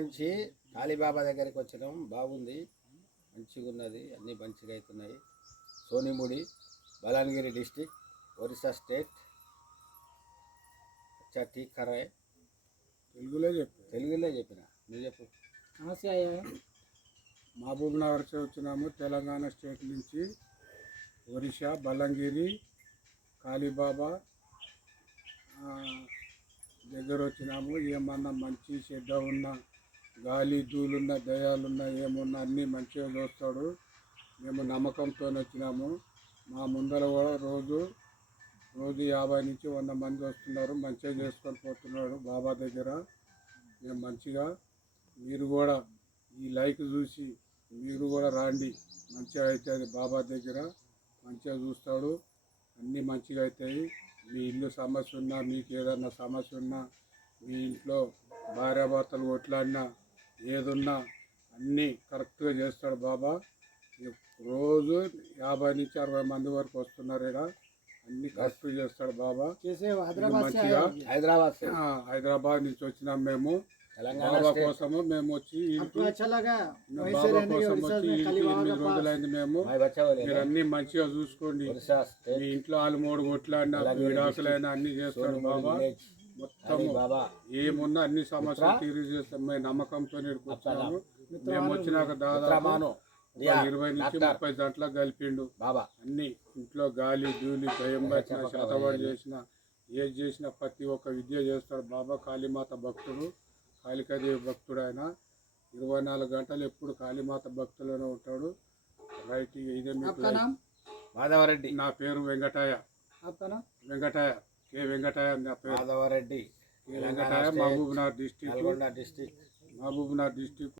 నుంచి కాళీబాబా దగ్గరికి వచ్చినాం. బాగుంది, మంచిగా ఉన్నది, అన్నీ మంచిగా అవుతున్నాయి. సోనిముడి, బలాన్గిరి డిస్టిక్, ఒరిస్సా స్టేట్. అచ్చా ఠీక్ కరాయ్. తెలుగులో చెప్పిన, నువ్వు చెప్పు. నమస్తే అయ్యా. మహబూబ్ నగర్ వచ్చినాము, తెలంగాణ స్టేట్ నుంచి. ఒరిస్సా బలంగిరి కాళీబాబా దగ్గర వచ్చినాము. ఏమన్నా మంచి చెడ్డ ఉన్నా, గాలి ధూళున్నా, దయాలున్నా, ఏమున్నా అన్నీ మంచిగా చూస్తాడు. మేము నమ్మకంతో వచ్చినాము. మా ముందర కూడా రోజు 50 నుంచి 100 మంది వస్తున్నారు. మంచిగా చేసుకొని పోతున్నాడు బాబా దగ్గర. మేము మంచిగా, మీరు కూడా ఈ లైక్ చూసి మీరు కూడా రాండి. మంచిగా అవుతుంది బాబా దగ్గర, మంచిగా చూస్తాడు, అన్నీ మంచిగా అవుతాయి. మీ ఇల్లు సమస్య ఉన్నా, మీకు ఏదన్నా సమస్య ఉన్నా, మీ ఇంట్లో భార్యాభర్తలు కొట్లాడినా, ఏదున్నా అన్నీ కరెక్ట్గా చేస్తాడు బాబా. రోజు 50 నుంచి 60 మంది వరకు వస్తున్నారు. ఇక్కడ అన్ని కరెక్ట్ చేస్తాడు బాబా. మంచిగా హైదరాబాద్ నుంచి వచ్చినాం మేము. బాబా కోసము మేము వచ్చి బాబా కోసం వచ్చి 8 రోజులైంది మేము. మీరు అన్ని మంచిగా చూసుకోండి. మీ ఇంట్లో వాళ్ళు 3 కొట్లాడినా, విడాకులైనా అన్ని చేస్తాడు బాబా. మొత్తము ఏమున్నా అన్ని సమస్యలు తీరు చేస్తాం. మేము నమ్మకంతో వచ్చాము. మేము వచ్చినాక దాదాపు 20 నుంచి 30 గంటలకు కలిపిండు బాబా. అన్ని ఇంట్లో గాలి ధూళి భయం పట్టిన, శాతవాడు చేసిన, ఏది చేసినా ప్రతి ఒక్క విద్య చేస్తాడు బాబా. కాళీమాత భక్తుడు, కాళికాదేవి భక్తుడు. ఆయన 24 గంటలు ఎప్పుడు కాళీమాత భక్తులోనే ఉంటాడు. రైట్. ఇదే మాధవరెడ్డి. నా పేరు వెంకటయ్య. వెంకటయ్య కే వెంకటయ్య నా పేరు. మాధవరెడ్డి. కే వెంకటయ్య, మహబూబ్నగర్ డిస్టిక్.